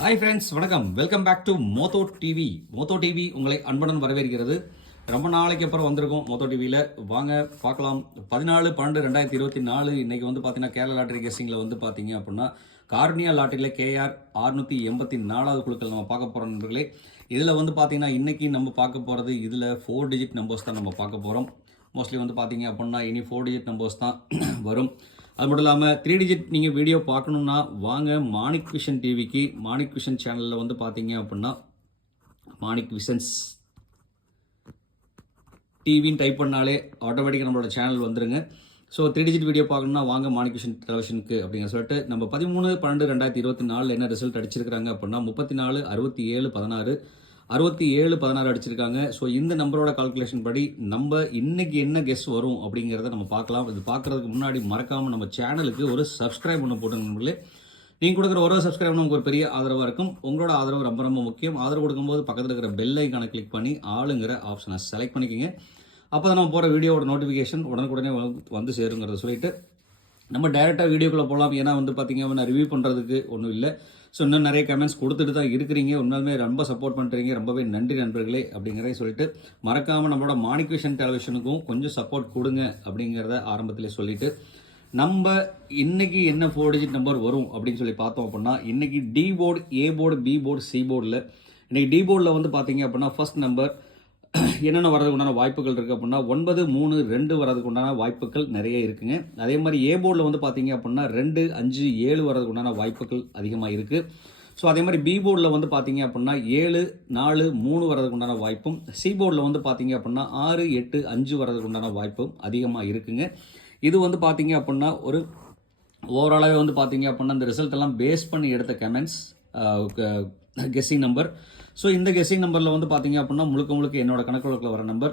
Hi friends, வணக்கம். Welcome back to Moto TV. Moto TV உங்களை அன்புடன் வரவேற்கிறது. ரொம்ப நாளைக்கு அப்புறம் வந்திருக்கோம் மோட்டோ டிவியில். வாங்க பார்க்கலாம். 14/12/2024 இன்னைக்கு வந்து பார்த்தீங்கன்னா கேரளா லாட்டரி கெஸ்ஸிங்கில் வந்து பார்த்தீங்க அப்படின்னா கார்னியா லாட்டரியில் KR 684வது குழுக்கள் நம்ம பார்க்க போகிறோம் நண்பர்களே. இதில் வந்து பார்த்தீங்கன்னா இன்றைக்கி நம்ம பார்க்க போகிறது இதில் 4 டிஜிட் நம்பர்ஸ் தான் நம்ம பார்க்க போகிறோம். மோஸ்ட்லி வந்து பார்த்தீங்க அப்படின்னா இனி 4 டிஜிட் நம்பர்ஸ் தான் வரும். அது மட்டும் இல்லாமல் 3 டிஜிட் நீங்கள் வீடியோ பார்க்கணுன்னா வாங்க மாணிக் விஷன் டிவிக்கு. மாணிக் விஷன் சேனலில் வந்து பார்த்தீங்க அப்படின்னா மாணிக் விஷன்ஸ் டிவின்னு டைப் பண்ணாலே ஆட்டோமேட்டிக்காக நம்மளோட சேனல் வந்துருங்க. ஸோ 3 டிஜிட் வீடியோ பார்க்கணுன்னா வாங்க மாணிக் விஷன் டெலிவிஷனுக்கு அப்படிங்கிற சொல்லிட்டு நம்ம 13/12/2024 என்ன ரிசல்ட் அடிச்சிருக்காங்க அப்படின்னா 34 67 16 67 16 அடிச்சிருக்காங்க. ஸோ இந்த நம்பரோட கால்குலேஷன் படி நம்ம இன்னைக்கு என்ன கெஸ் வரும் அப்படிங்கிறத நம்ம பார்க்கலாம். இது பார்க்குறதுக்கு முன்னாடி மறக்காமல் நம்ம சேனலுக்கு ஒரு சப்ஸ்கிரைப் பண்ண போட்டு நண்பர்களே. நீங்கள் கொடுக்குற ஒரு சப்ஸ்கிரைப் நமக்கு ஒரு பெரிய ஆதரவாக இருக்கும். உங்களோட ஆதரவு ரொம்ப ரொம்ப முக்கியம். ஆதரவு கொடுக்கும்போது பக்கத்தில் இருக்கிற பெல் ஐக்கானை கிளிக் பண்ணி ஆளுங்கிற ஆப்ஷனை செலக்ட் பண்ணிக்கோங்க. அப்போ தான் நம்ம போகிற வீடியோவோட நோட்டிஃபிகேஷன் உடனுக்குடனே வந்து சேருங்கிறத சொல்லிட்டு நம்ம டைரெக்டாக வீடியோக்குள்ளே போகலாம். ஏன்னா வந்து பார்த்தீங்க அப்படின்னா ரிவ்யூ பண்ணுறதுக்கு ஒன்றும் இல்லை. ஸோ இன்னும் நிறைய கமெண்ட்ஸ் கொடுத்துட்டு தான் இருக்கிறீங்க. உண்மையுமே ரொம்ப சப்போர்ட் பண்ணுறீங்க. ரொம்பவே நன்றி நண்பர்களே அப்படிங்கிறத சொல்லிட்டு மறக்காமல் நம்மளோட மாணிக் விஷன் டெலிவிஷனுக்கும் கொஞ்சம் சப்போர்ட் கொடுங்க அப்படிங்கிறத ஆரம்பத்திலே சொல்லிட்டு நம்ம இன்னைக்கு என்ன 4 டிஜிட் நம்பர் வரும் அப்படின்னு சொல்லி பார்த்தோம் அப்படின்னா இன்னைக்கு D board, A board, B board, C போர்டில் இன்னைக்கு டி போர்டில் வந்து பார்த்தீங்க அப்படின்னா ஃபர்ஸ்ட் நம்பர் என்னென்ன வரதுக்கு உண்டான வாய்ப்புகள் இருக்குது அப்படின்னா 9 3 2 வரதுக்கு உண்டான வாய்ப்புகள் நிறைய இருக்குங்க. அதே மாதிரி ஏ போர்டில் வந்து பார்த்தீங்க அப்படின்னா 2 5 7 வரதுக்கு உண்டான வாய்ப்புகள் அதிகமாக இருக்குது. ஸோ அதே மாதிரி பி போர்டில் வந்து பார்த்தீங்க அப்படின்னா 7 4 3 வரதுக்கு உண்டான வாய்ப்பும், சி போர்டில் வந்து பார்த்தீங்க அப்படின்னா 6 8 5 வரதுக்கு உண்டான வாய்ப்பும் அதிகமாக இருக்குங்க. இது வந்து பார்த்தீங்க அப்படின்னா ஒரு ஓவராலாகவே வந்து பார்த்தீங்க அப்படின்னா இந்த ரிசல்ட் எல்லாம் பேஸ் பண்ணி எடுத்த கமெண்ட்ஸ் கெஸ்ஸிங் நம்பர். ஸோ இந்த கெஸ்ஸிங் நம்பரில் வந்து பார்த்தீங்க அப்படின்னா முழுக்க என்னோட கணக்கு வர நம்பர்.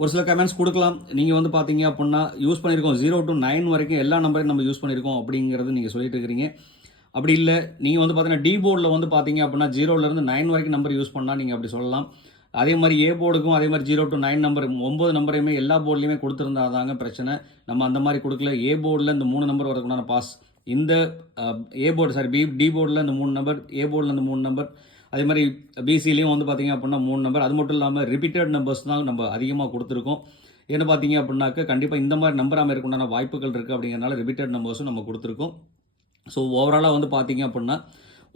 ஒரு சில கமெண்ட்ஸ் கொடுக்கலாம். நீங்கள் வந்து பார்த்தீங்க அப்படின்னா யூஸ் பண்ணியிருக்கோம் 0 to 9 வரைக்கும் எல்லா நம்பரையும் நம்ம யூஸ் பண்ணியிருக்கோம் அப்படிங்கிறது நீங்கள் சொல்லிட்டு இருக்கிறீங்க. அப்படி இல்லை, நீங்கள் வந்து பார்த்தீங்கன்னா டி போர்டில் வந்து பார்த்தீங்க அப்படின்னா 0லேருந்து 9 வரைக்கும் நம்பர் யூஸ் பண்ணால் நீங்கள் அப்படி சொல்லலாம். அதே மாதிரி ஏ போர்டுக்கும் அதே மாதிரி 0 to 9 நம்பர் 9 நம்பரையுமே எல்லா போர்ட்லையுமே கொடுத்துருந்தாதாங்க பிரச்சனை. நம்ம அந்த மாதிரி கொடுக்கல. ஏ போர்டில் இந்த 3 நம்பர் வரதுக்குண்டான பாஸ். இந்த ஏ போர்டு டி போர்டில் இந்த 3 நம்பர், ஏ போர்டில் இந்த 3 நம்பர், அதே மாதிரி பிசிலையும் வந்து பார்த்தீங்க அப்படின்னா 3 நம்பர். அது மட்டும் இல்லாமல் ரிப்பீட்டட் நம்பர்ஸ் தான் நம்ம அதிகமாக கொடுத்துருக்கோம். என்ன பார்த்தீங்க அப்படின்னாக்க கண்டிப்பாக இந்த மாதிரி நம்பர் அமைக்கணும்னா வாய்ப்புகள் இருக்குது. அப்படிங்கிறனால ரிப்பீட்டட் நம்பர்ஸும் நம்ம கொடுத்துருக்கோம். ஸோ ஓவராலாக வந்து பார்த்தீங்க அப்படின்னா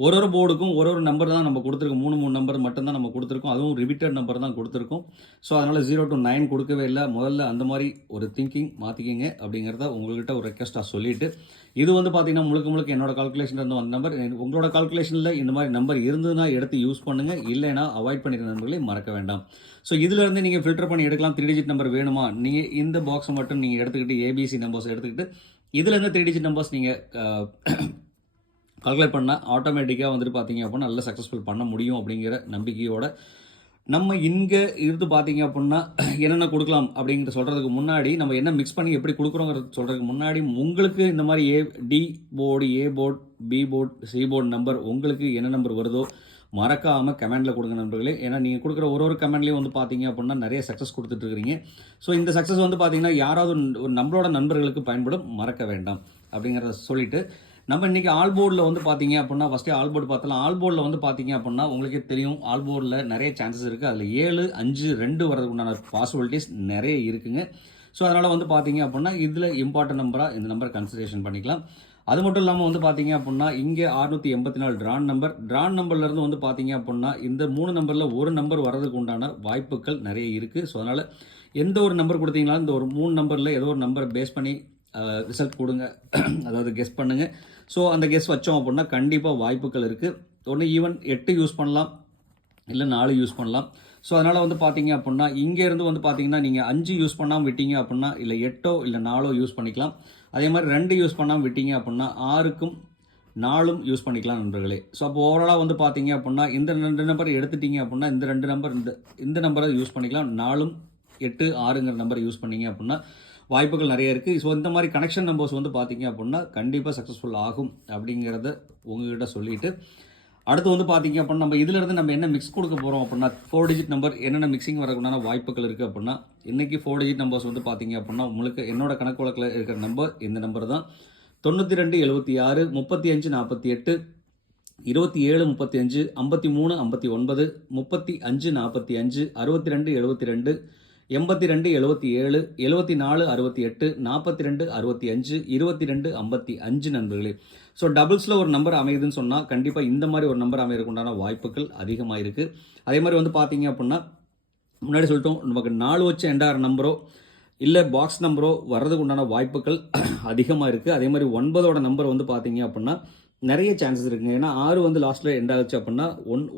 ஒரு போர்டுக்கும் ஒரு நம்பர் தான் நம்ம கொடுத்துருக்கோம். 3 நம்பர் மட்டும்தான் நம்ம கொடுத்துருக்கோம். அதுவும் ரிப்பீட்டட் நம்பர் தான் கொடுத்துருக்கோம். ஸோ அதனால் 0 to 9 கொடுக்கவே இல்லை. முதல்ல அந்த மாதிரி ஒரு திங்கிங் மாற்றிக்கிங்க அப்படிங்கிறத உங்கள்கிட்ட ஒரு ரெக்வஸ்ட்டாக சொல்லிவிட்டு, இது வந்து பார்த்தீங்கன்னா முழுக்க என்னோட கால்குலேஷன் இருந்து வந்த நம்பர். உங்களோட கால்குலேஷனில் இந்த மாதிரி நம்பர் இருந்ததுன்னா எடுத்து யூஸ் பண்ணுங்கள், இல்லைனா அவாய்ட் பண்ணிக்கிற நம்பர்களே மறக்க வேண்டாம். ஸோ இதிலேருந்து நீங்கள் ஃபில்டர் பண்ணி எடுக்கலாம். 3 டிஜிட் நம்பர் வேணுமா, நீங்கள் இந்த பாக்ஸை மட்டும் நீங்கள் எடுத்துக்கிட்டு ஏபிசி நம்பர்ஸ் எடுத்துக்கிட்டு இதுலேருந்து 3 டிஜிட் நம்பர்ஸ் நீங்கள் கால்குலேட் பண்ணால் ஆட்டோமேட்டிக்காக வந்துட்டு பார்த்தீங்க அப்படின்னா நல்லா சக்ஸஸ்ஃபுல் பண்ண முடியும் அப்படிங்கிற நம்பிக்கையோட நம்ம இங்கே இருந்து பார்த்தீங்க அப்படின்னா என்னென்ன கொடுக்கலாம் அப்படிங்கிற சொல்கிறதுக்கு முன்னாடி நம்ம என்ன மிக்ஸ் பண்ணி எப்படி கொடுக்குறோங்கிறது சொல்கிறதுக்கு முன்னாடி உங்களுக்கு இந்த மாதிரி D board, A board, B board, C board number உங்களுக்கு என்ன நம்பர் வருதோ மறக்காமல் கமெண்டில் கொடுங்க நண்பர்களே. ஏன்னா நீங்கள் கொடுக்குற ஒரு கமெண்ட்லேயும் வந்து பார்த்தீங்க அப்படின்னா நிறைய சக்ஸஸ் கொடுத்துட்ருக்கிறீங்க. ஸோ இந்த சக்ஸஸ் வந்து பார்த்தீங்கன்னா யாராவது ஒரு நம்மளோட நண்பர்களுக்கு பயன்படும், மறக்க வேண்டாம் அப்படிங்கிறத சொல்லிவிட்டு நம்ம இன்றைக்கி ஆல் போர்டில் வந்து பார்த்தீங்க அப்படின்னா ஃபஸ்ட்டு ஆல் போர்டு பார்த்தலாம். ஆல் போர்டில் வந்து பார்த்தீங்க அப்படின்னா உங்களுக்கே தெரியும் ஆல் போர்டில் நிறைய சான்சஸ் இருக்குது. அதில் 7 5 2 வரதுக்கு உண்டான பாசிபிலிட்டிஸ் நிறைய இருக்குங்க. ஸோ அதனால் வந்து பார்த்தீங்க அப்படின்னா இதில் இம்பார்ட்டன்ட் நம்பராக இந்த நம்பரை கன்சிடரேஷன் பண்ணிக்கலாம். அது மட்டும் இல்லாமல் வந்து பார்த்தீங்க அப்படின்னா இங்கே 684 ட்ரான் நம்பர்லேருந்து வந்து பார்த்தீங்க அப்படின்னா இந்த 3 நம்பரில் ஒரு நம்பர் வரதுக்கு உண்டான வாய்ப்புகள் நிறைய இருக்குது. ஸோ அதனால் எந்த ஒரு நம்பர் கொடுத்தீங்கனாலும் இந்த ஒரு 3 நம்பரில் ஏதோ ஒரு நம்பரை பேஸ் பண்ணி ரிசல்ட் கொடுங்க, அதாவது கெஸ் பண்ணுங்கள். ஸோ அந்த கெஸ் வச்சோம் அப்படின்னா கண்டிப்பாக வாய்ப்புகள் இருக்குது. ஒன்று ஈவன் 8 யூஸ் பண்ணலாம், இல்லை 4 யூஸ் பண்ணலாம். ஸோ அதனால் வந்து பார்த்தீங்க அப்படின்னா இங்கேருந்து வந்து பார்த்தீங்கன்னா நீங்கள் 5 யூஸ் பண்ணாமல் விட்டீங்க அப்படின்னா இல்லை 8 இல்லை 4 யூஸ் பண்ணிக்கலாம். அதே மாதிரி 2 யூஸ் பண்ணாமல் விட்டீங்க அப்படின்னா 6க்கும் 4ம் யூஸ் பண்ணிக்கலாம் நண்பர்களே. ஸோ அப்போ ஓவராலாக வந்து பார்த்தீங்க அப்படின்னா இந்த 2 நம்பர் எடுத்துட்டீங்க அப்படின்னா இந்த 2 நம்பர் இந்த நம்பரை யூஸ் பண்ணிக்கலாம். 4 8 6ங்கிற நம்பரை யூஸ் பண்ணீங்க அப்படின்னா வாய்ப்புகள் நிறைய இருக்குது. ஸோ இந்த மாதிரி கனெக்ஷன் நம்பர்ஸ் வந்து பார்த்தீங்க அப்படின்னா கண்டிப்பாக சக்ஸஸ்ஃபுல் ஆகும் அப்படிங்கிறத உங்ககிட்ட சொல்லிவிட்டு அடுத்து வந்து பார்த்தீங்க அப்படின்னா நம்ம இதிலிருந்து நம்ம என்ன மிக்ஸ் கொடுக்க போகிறோம் அப்படின்னா 4 டிஜிட் நம்பர் என்னென்ன மிக்சிங் வரக்குண்டான வாய்ப்புகள் இருக்குது அப்படின்னா இன்றைக்கி 4 டிஜிட் நம்பர்ஸ் வந்து பார்த்தீங்க அப்படின்னா உங்களுக்கு என்னோட கணக்கு வழக்கில் இருக்கிற நம்பர் இந்த நம்பர் தான் 92 76 35 48 27 35 53 59 35 45 62 72 82 77 74 68 42 65 22 55 நண்பர்களே. ஸோ டபுள்ஸில் ஒரு நம்பர் அமையுதுன்னு சொன்னால் கண்டிப்பாக இந்த மாதிரி ஒரு நம்பர் அமையறதுக்கு உண்டான வாய்ப்புகள் அதிகமாக இருக்குது. அதே மாதிரி வந்து பார்த்தீங்க அப்படின்னா முன்னாடி சொல்லிட்டோம், நமக்கு 4 வச்சு எண்டாகிற நம்பரோ இல்லை பாக்ஸ் நம்பரோ வர்றதுக்கு உண்டான வாய்ப்புகள் அதிகமாக இருக்குது. அதே மாதிரி 9ஓட நம்பர் வந்து பார்த்தீங்க அப்படின்னா நிறைய சான்சஸ் இருக்குங்க. ஏன்னா 6 வந்து லாஸ்ட்டில் எண்ட் ஆச்சு அப்படின்னா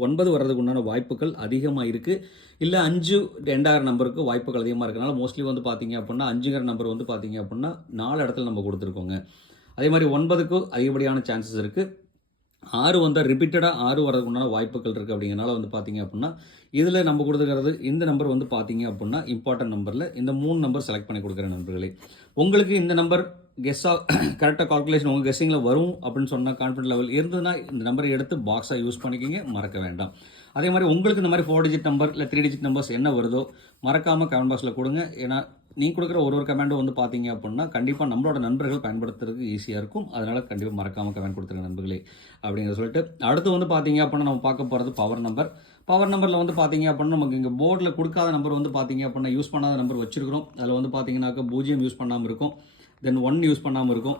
9 வர்றதுக்கு உண்டான வாய்ப்புகள் அதிகமாக இருக்குது. இல்லை 5 எண்டாகிற நம்பருக்கு வாய்ப்புகள் அதிகமாக இருக்கிறனால மோஸ்ட்லி வந்து பார்த்தீங்க அப்படின்னா 5ங்கிற நம்பர் வந்து பார்த்தீங்க அப்படின்னா 4 இடத்துல நம்ம கொடுத்துருக்கோங்க. அதே மாதிரி 9க்கும் அதிகப்படியான சான்சஸ் இருக்குது. 6 வந்தால் ரிப்பீட்டடாக 6 வரதுக்கு உண்டான வாய்ப்புகள் இருக்குது. அப்படிங்கிறனால வந்து பார்த்தீங்க அப்படின்னா இதில் நம்ம கொடுத்துக்கிறது இந்த நம்பர் வந்து பார்த்தீங்க அப்படின்னா இம்பார்ட்டன்ட் நம்பரில் இந்த 3 நம்பர் செலக்ட் பண்ணி கொடுக்குற நண்பர்களே. உங்களுக்கு இந்த நம்பர் கெஸ்ஸாக கரெக்டாக கால்குலேஷன் உங்கள் கெஸ்ஸிங்கில் வரும் அப்படின்னு சொன்னால் கான்ஃபிடன்ட் லெவல் இருந்ததுன்னா இந்த நம்பரை எடுத்து பாக்ஸாக யூஸ் பண்ணிக்கிங்க, மறக்க வேண்டாம். அதே மாதிரி உங்களுக்கு இந்த மாதிரி 4 டிஜிட் நம்பர் இல்லை 3 டிஜிட் நம்பர்ஸ் என்ன வருதோ மறக்காமல் கமெண்ட் பாக்ஸில் கொடுங்க. ஏன்னா நீங்கள் கொடுக்குற ஒரு கமெண்ட்டும் வந்து பார்த்தீங்க அப்படின்னா கண்டிப்பாக நம்மளோட நண்பர்கள் பயன்படுத்துறதுக்கு ஈஸியாக இருக்கும். அதனால் கண்டிப்பாக மறக்காமல் கமெண்ட் கொடுத்துருங்க நண்பர்களே அப்படிங்கிற சொல்லிட்டு அடுத்து வந்து பார்த்தீங்க அப்படின்னா நம்ம பார்க்க போகிறது பவர் நம்பர். பவர் நம்பரில் வந்து பார்த்தீங்க அப்படின்னா நமக்கு இங்கே போர்டில் கொடுக்காத நம்பர் வந்து பார்த்தீங்க அப்படின்னா யூஸ் பண்ணாத நம்பர் வச்சுருக்கிறோம். அதில் வந்து பார்த்தீங்கன்னாக்கா 0 யூஸ் பண்ணாமல் இருக்கும், தென் 1 யூஸ் பண்ணாமல் இருக்கும்.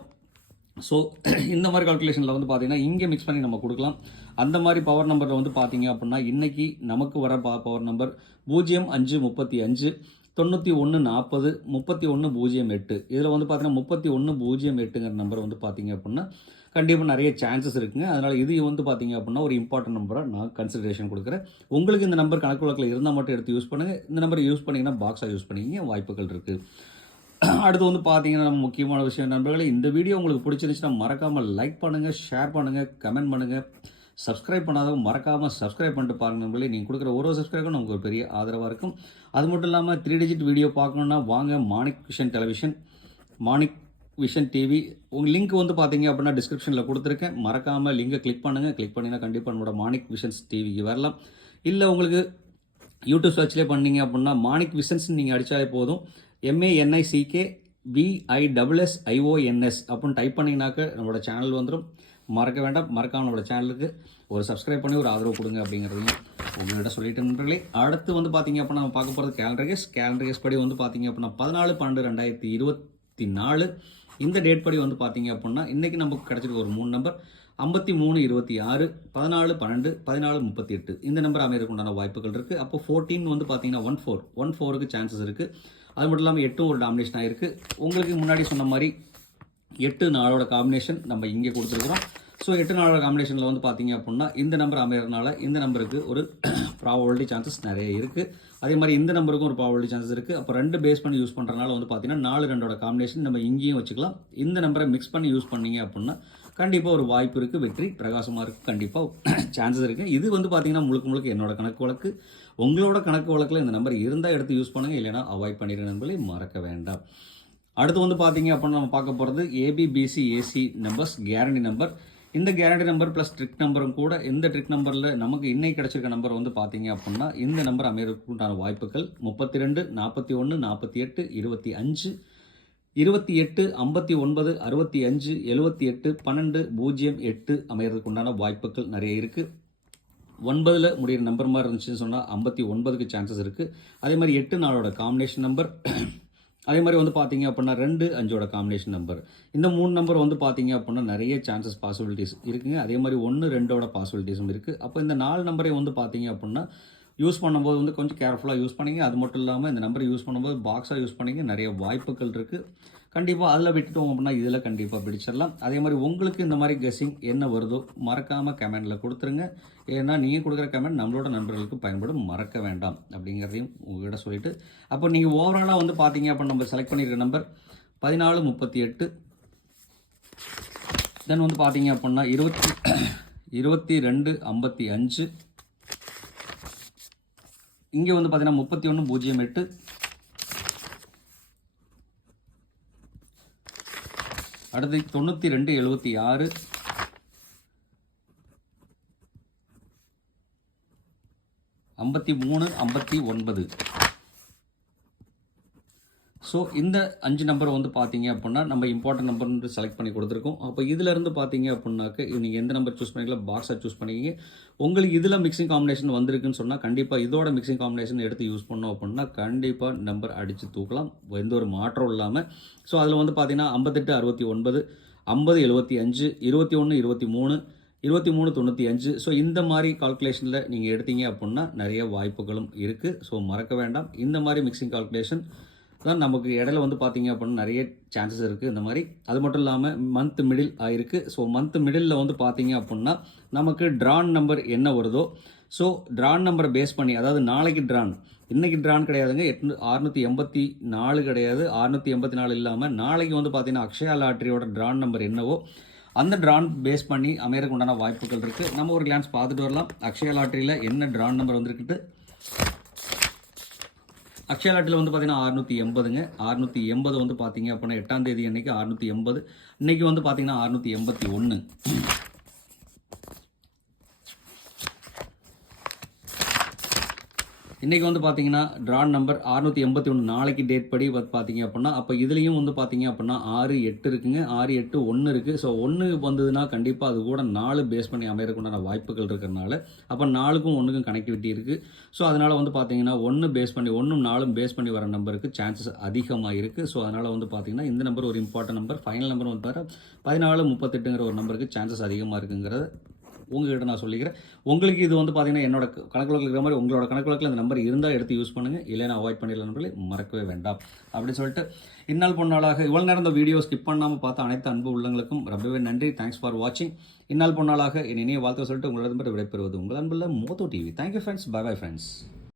ஸோ இந்த மாதிரி கால்குலேஷனில் வந்து பார்த்தீங்கன்னா இங்கே மிக்ஸ் பண்ணி நம்ம கொடுக்கலாம். அந்த மாதிரி பவர் நம்பரில் வந்து பார்த்தீங்க அப்படின்னா இன்றைக்கி நமக்கு வர பவர் நம்பர் 0535 91 40 31 08. இதில் வந்து பார்த்தீங்கன்னா 31 08ங்கிற நம்பர் வந்து பார்த்தீங்க அப்படின்னா கண்டிப்பாக நிறைய சான்சஸ் இருக்குங்க. அதனால் இது வந்து பார்த்தீங்க அப்படின்னா ஒரு இம்பார்ட்டன்ட் நம்பராக நான் கன்சிடரேஷன் கொடுக்குறேன். உங்களுக்கு இந்த நம்பர் கணக்கு வழக்கில் இருந்தால் மட்டும் எடுத்து யூஸ் பண்ணுங்கள். இந்த நம்பர் யூஸ் பண்ணிங்கன்னா பாக்ஸாக யூஸ் பண்ணிக்கிங்க, வாய்ப்புகள் இருக்குது. அடுத்து வந்து பார்த்தீங்கன்னா நம்ம முக்கியமான விஷயம் நண்பர்களே, இந்த வீடியோ உங்களுக்கு பிடிச்சிருந்துச்சுன்னா மறக்காமல் லைக் பண்ணுங்கள், ஷேர் பண்ணுங்கள், கமெண்ட் பண்ணுங்கள். சப்ஸ்கிரைப் பண்ணாதவங்க மறக்காமல் சப்ஸ்கிரைப் பண்ணிட்டு பாருங்கள் நண்பர்களே. நீங்கள் கொடுக்குற ஒரு சப்ஸ்கிரைபும் நமக்கு ஒரு பெரிய ஆதரவாக இருக்கும். அது மட்டும் இல்லாமல் 3 டிஜிட் வீடியோ பார்க்கணுன்னா வாங்க Manik vision television, Manik vision TV. உங்கள் லிங்க் வந்து பார்த்தீங்க அப்படின்னா டிஸ்கிரிப்ஷனில் கொடுத்துருக்கேன். மறக்காமல் லிங்கை கிளிக் பண்ணுங்கள். கிளிக் பண்ணிங்கன்னா கண்டிப்பாக நம்மளோட மாணிக் விஷன்ஸ் டிவிக்கு வரலாம். இல்லை உங்களுக்கு யூடியூப் சர்ச்லேயே பண்ணீங்க அப்படின்னா மாணிக் விஷன்ஸ் நீங்கள் அடித்தாலே போதும். MANICKVISSIONS அப்படின்னு டைப் பண்ணிங்கனாக்க நம்மளோட சேனல் வந்துடும். மறக்க வேண்டாம், மறக்காமல் நம்மளோட சேனலுக்கு ஒரு சப்ஸ்கிரைப் பண்ணி ஒரு ஆதரவு கொடுங்க அப்படிங்கிறதையும் உங்கள்கிட்ட சொல்லிட்டு நண்பர்களே. அடுத்து வந்து பார்த்தீங்க அப்படின்னா நம்ம பார்க்க போகிறது கேலண்டர் கேஸ் படி வந்து பார்த்தீங்க அப்படின்னா 14/12/2024 இந்த டேட் படி வந்து பார்த்தீங்க அப்படின்னா இன்றைக்கி நமக்கு கிடச்சிருக்க ஒரு 3 நம்பர் 53 26 14 12 14 38 இந்த நம்பர் அமையறதுக்கு உண்டான வாய்ப்புகள் இருக்குது. அப்போ 14 வந்து பார்த்தீங்கன்னா 14க்கு சான்சஸ் இருக்குது. அது மட்டும் இல்லாமல் 8 ஒரு டாமினேஷன் ஆகிருக்கு. உங்களுக்கு முன்னாடி சொன்ன மாதிரி 8 4ஓட காம்பினேஷன் நம்ம இங்கே கொடுத்துருக்குறோம். ஸோ 8 4ஓட காம்பினேஷனில் வந்து பார்த்தீங்க அப்படின்னா இந்த நம்பர் அமையறதுனால இந்த நம்பருக்கு ஒரு ப்ராபபிலிட்டி சான்சஸ் நிறைய இருக்குது. அதே மாதிரி இந்த நம்பருக்கும் ஒரு ப்ராபபிலிட்டி சான்சஸ் இருக்குது. அப்போ 2 பேஸ் பண்ணி யூஸ் பண்ணுறதுனால வந்து பார்த்தீங்கன்னா 4 2ஓட காம்பினேஷன் நம்ம இங்கேயும் வச்சுக்கலாம். இந்த நம்பரை மிக்ஸ் பண்ணி யூஸ் பண்ணீங்க அப்படின்னா கண்டிப்பாக ஒரு வாய்ப்பு இருக்குது, வெற்றி பிரகாசமாக இருக்குது, கண்டிப்பாக சான்சஸ் இருக்குது. இது வந்து பார்த்தீங்கன்னா முழுக்க என்னோட கணக்கு வழக்கு. உங்களோட கணக்கு வழக்கில் இந்த நம்பர் இருந்தால் எடுத்து யூஸ் பண்ணுங்கள், இல்லைனா அவாய்ட் பண்ணிடுற நண்பர்களே, மறக்க வேண்டாம். அடுத்து வந்து பார்த்தீங்க அப்படின்னா நம்ம பார்க்க போகிறது ABBCAC நம்பர்ஸ் கேரண்டி நம்பர். இந்த கேரண்டி நம்பர் ப்ளஸ் ட்ரிக் நம்பரும் கூட. இந்த ட்ரிக் நம்பரில் நமக்கு இன்னைக்கு கிடச்சிருக்க நம்பர் வந்து பார்த்தீங்க அப்படின்னா இந்த நம்பர் அமையறதுக்குண்டான வாய்ப்புகள் 32 41 48 25 28 59 65 78 12 08 அமையறதுக்கு உண்டான வாய்ப்புகள் நிறைய இருக்குது. 9ல் முடிகிற நம்பர் மாதிரி இருந்துச்சுன்னு சொன்னால் 59க்கு சான்சஸ் இருக்குது. அதே மாதிரி 8 4ஓட காம்பினேஷன் நம்பர். அதே மாதிரி வந்து பார்த்தீங்க அப்படின்னா 2 5ஓட காம்பினேஷன் நம்பர். இந்த 3 நம்பர் வந்து பார்த்தீங்க அப்படின்னா நிறைய சான்சஸ் பாசிபிலிட்டிஸ் இருக்குங்க. அதே மாதிரி 1 2ஓட பாசிபிலிட்டிஸும் இருக்குது. அப்போ இந்த 4 நம்பரை வந்து பார்த்தீங்க அப்படின்னா யூஸ் பண்ணும்போது வந்து கொஞ்சம் கேர்ஃபுல்லாக யூஸ் பண்ணிங்க. அது மட்டும் இல்லாமல் இந்த நம்பரை யூஸ் பண்ணும்போது பாக்ஸாக யூஸ் பண்ணிங்க, நிறைய வாய்ப்புகள் இருக்குது. கண்டிப்பாக அதில் விட்டுட்டோம் அப்படின்னா இதில் கண்டிப்பாக பிடிச்சிடலாம். அதே மாதிரி உங்களுக்கு இந்த மாதிரி கெஸ்ஸிங் என்ன வருதோ மறக்காமல் கமெண்டில் கொடுத்துருங்க. ஏன்னா நீங்கள் கொடுக்குற கமெண்ட் நம்மளோட நண்பர்களுக்கு பயன்படும், மறக்க வேண்டாம் அப்படிங்கிறதையும் உங்கள்கிட்ட சொல்லிவிட்டு, அப்போ நீங்கள் ஓவராலாக வந்து பார்த்தீங்க அப்படின்னா நம்ம செலக்ட் பண்ணியிருக்க நம்பர் 14 38, தென் வந்து பார்த்தீங்க அப்படின்னா 22 55, இங்கே வந்து பார்த்தீங்கன்னா 31 08, அடுத்து 92 76, ஐம்பத்தி 3 59, ஸோ இந்த 5 நம்பர் வந்து பார்த்தீங்க அப்படின்னா நம்ம இம்பார்ட்டன்ட் நம்பர்னு செலக்ட் பண்ணி கொடுத்துருக்கோம். அப்போ இதிலேருந்து பார்த்தீங்க அப்படின்னாக்க நீங்கள் எந்த நம்பர் சூஸ் பண்ணிக்கலாம், பாக்ஸை சூஸ் பண்ணிக்கிங்க. உங்களுக்கு இதில் மிக்சிங் காம்பினேஷன் வந்திருக்குன்னு சொன்னால் கண்டிப்பாக இதோட மிக்சிங் காம்பினேஷன் எடுத்து யூஸ் பண்ணோம் அப்படின்னா கண்டிப்பாக நம்பர் அடித்து தூக்கலாம், எந்த ஒரு மாற்றம் இல்லாமல். ஸோ அதில் வந்து பார்த்தீங்கன்னா 58 69, 50 75, 21 23, 23 95. ஸோ இந்த மாதிரி கால்குலேஷனில் நீங்கள் எடுத்தீங்க அப்படின்னா நிறைய வாய்ப்புகளும் இருக்குது. ஸோ மறக்க வேண்டாம், இந்த மாதிரி மிக்சிங் கால்குலேஷன் தான் நமக்கு இடையில வந்து பார்த்தீங்க அப்படின்னா நிறைய சான்சஸ் இருக்குது இந்த மாதிரி. அது மட்டும் இல்லாமல் மந்த் மிடில் ஆகிருக்கு. ஸோ மந்த் மிடில் வந்து பார்த்தீங்க அப்படின்னா நமக்கு ட்ரான் நம்பர் என்ன வருதோ, ஸோ ட்ரான் நம்பரை பேஸ் பண்ணி, அதாவது நாளைக்கு ட்ரான், இன்றைக்கி ட்ரான் கிடையாதுங்க, 684 கிடையாது, 684 இல்லாமல் நாளைக்கு வந்து பார்த்தீங்கன்னா அக்ஷயா லாட்ரியோட ட்ரான் நம்பர் என்னவோ அந்த ட்ரான் பேஸ் பண்ணி அமையறதுக்கு உண்டான வாய்ப்புகள் இருக்குது. நம்ம ஒரு கிளான்ஸ் பார்த்துட்டு வரலாம் அக்ஷயா லாட்ரியில் என்ன ட்ரான் நம்பர் வந்துருக்கிட்டு. அக்ஷயா லாட்டரியில் வந்து பார்த்தீங்கன்னா 680ங்க. 680 வந்து பார்த்தீங்க அப்படின்னா 8ஆம் தேதி அன்னைக்கு 680. இன்றைக்கி வந்து பார்த்தீங்கன்னா 681. இன்றைக்கி வந்து பார்த்தீங்கன்னா ட்ரான் நம்பர் 681 நாளைக்கு டேட் படி பார்த்தீங்க அப்படின்னா, அப்போ இதுலேயும் வந்து பார்த்தீங்க அப்படின்னா 6 8 இருக்குங்க, 6 8 1 இருக்குது. ஸோ 1 வந்ததுன்னா கண்டிப்பாக அது கூட 4 பேஸ் பண்ணி அமையறதுக்குண்டான வாய்ப்புகள் இருக்கிறனால, அப்போ 4க்கும் 1க்கும் கனெக்டிவிட்டி இருக்குது. ஸோ அதனால் வந்து பார்த்தீங்கன்னா 1 பேஸ் பண்ணி 1ம் 4ம் பேஸ் பண்ணி வர நம்பருக்கு சான்சஸ் அதிகமாக இருக்குது. ஸோ அதனால் வந்து பார்த்தீங்கன்னா இந்த நம்பர் ஒரு இம்பார்ட்டன்ட் நம்பர். ஃபைனல் நம்பர் வந்து பார்த்தா 14 38ங்கிற ஒரு நம்பருக்கு சான்சஸ் அதிகமாக இருக்குங்கிறத உங்கள்கிட்ட நான் சொல்லிக்கிறேன். உங்களுக்கு இது வந்து பார்த்தீங்கன்னா என்னோட கணக்கு வழக்கில் இருக்கிற மாதிரி உங்களோட கணக்கு வழக்கில் அந்த நம்பர் இருந்தால் எடுத்து யூஸ் பண்ணுங்கள், இல்லைன்னா அவாய்ட் பண்ணிடலாம் நம்பர்களே, மறக்கவே வேண்டாம். அப்படின்னு சொல்லிட்டு இந்நாள் பொன்னாளாக இவ்வளோ நேரம் இந்த வீடியோ ஸ்கிப் பண்ணாமல் பார்த்த அனைத்து அன்பு உள்ளங்களுக்கும் ரொம்பவே நன்றி. தேங்க்ஸ் ஃபார் வாட்சிங். இந்நாள் பொன்னாளாக என் இனிய வாழ்த்து சொல்லிட்டு உங்களிடம் விடைபெறுவது உங்கள் அன்புள்ள Moto TV. Thank you friends. Bye bye friends.